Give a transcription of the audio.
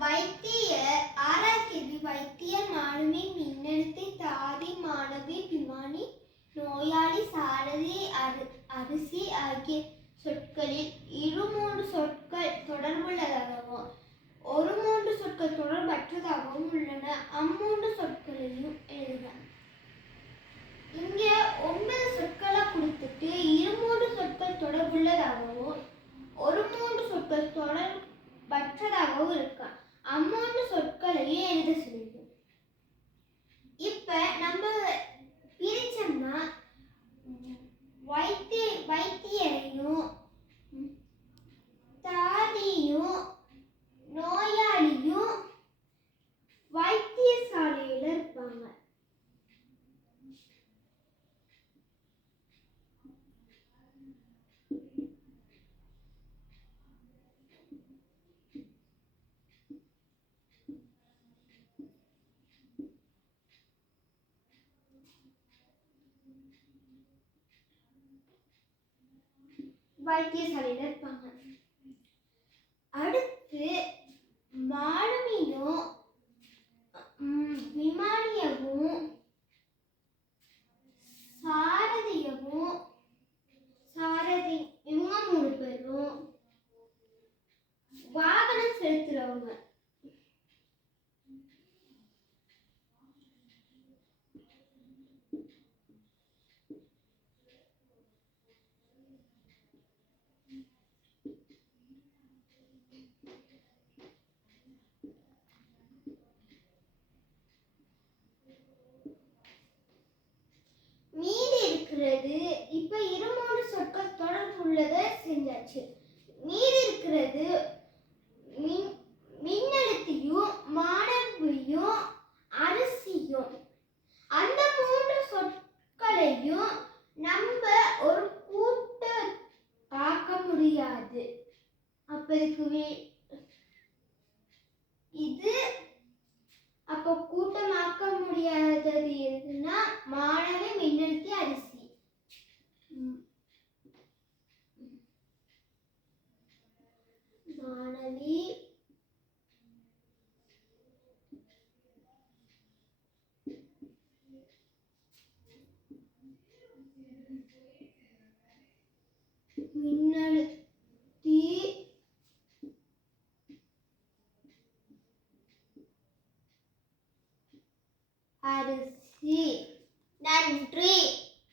வைத்திய ஆராய்ச்சி வைத்தியர் மாணவி மின்னழுத்தி தாதி மாணவி விமானி நோயாளி சாரதி அரிசி ஆகிய சொற்களில் 2-3 சொற்கள் தொடர்புள்ளதாகவும் 1-3 சொற்கள் தொடர்பற்றதாகவும் உள்ளன. அம்மூன்று சொற்களையும் எழுதுக. இங்க 9 சொற்களை கொடுத்துட்டு 2-3 சொற்கள் தொடர்புள்ளதாகவும் 1-3 சொற்கள் தொடர்பற்றதாகவும் இருக்கு. அம்மூன்று சொற்களையும் எழுத சொல்லுது. இப்ப நம்ம பிரிச்சோம்னா வைத்தியரையும் தாதியும் நோயாளியும் வைத்தியசாலையில இருப்பாங்க. வைத்தியசாலையில இருப்பாங்க. அடுத்து மாலுமியும் விமானியவும் சாரதி இவங்க 3 பேரும் வாகனம் செலுத்துறவங்க. மீதி இருக்கிறது இப்ப 2-3 சொற்கள் தொடர்புள்ளதை செஞ்சாச்சு. மீதி இருக்கிறது மின்னழுத்தியும் மாணவியும் அரிசியும். அந்த 3 சொற்களையும் நம்ம ஒரு கூட்ட ஆக்க முடியாது. அப்ப இது அப்போ கூட்டமாக்க முடியாதது எதுனா மாணவி மின்னழுத்தி அரிசி. மாணவி மின்னழுத்தி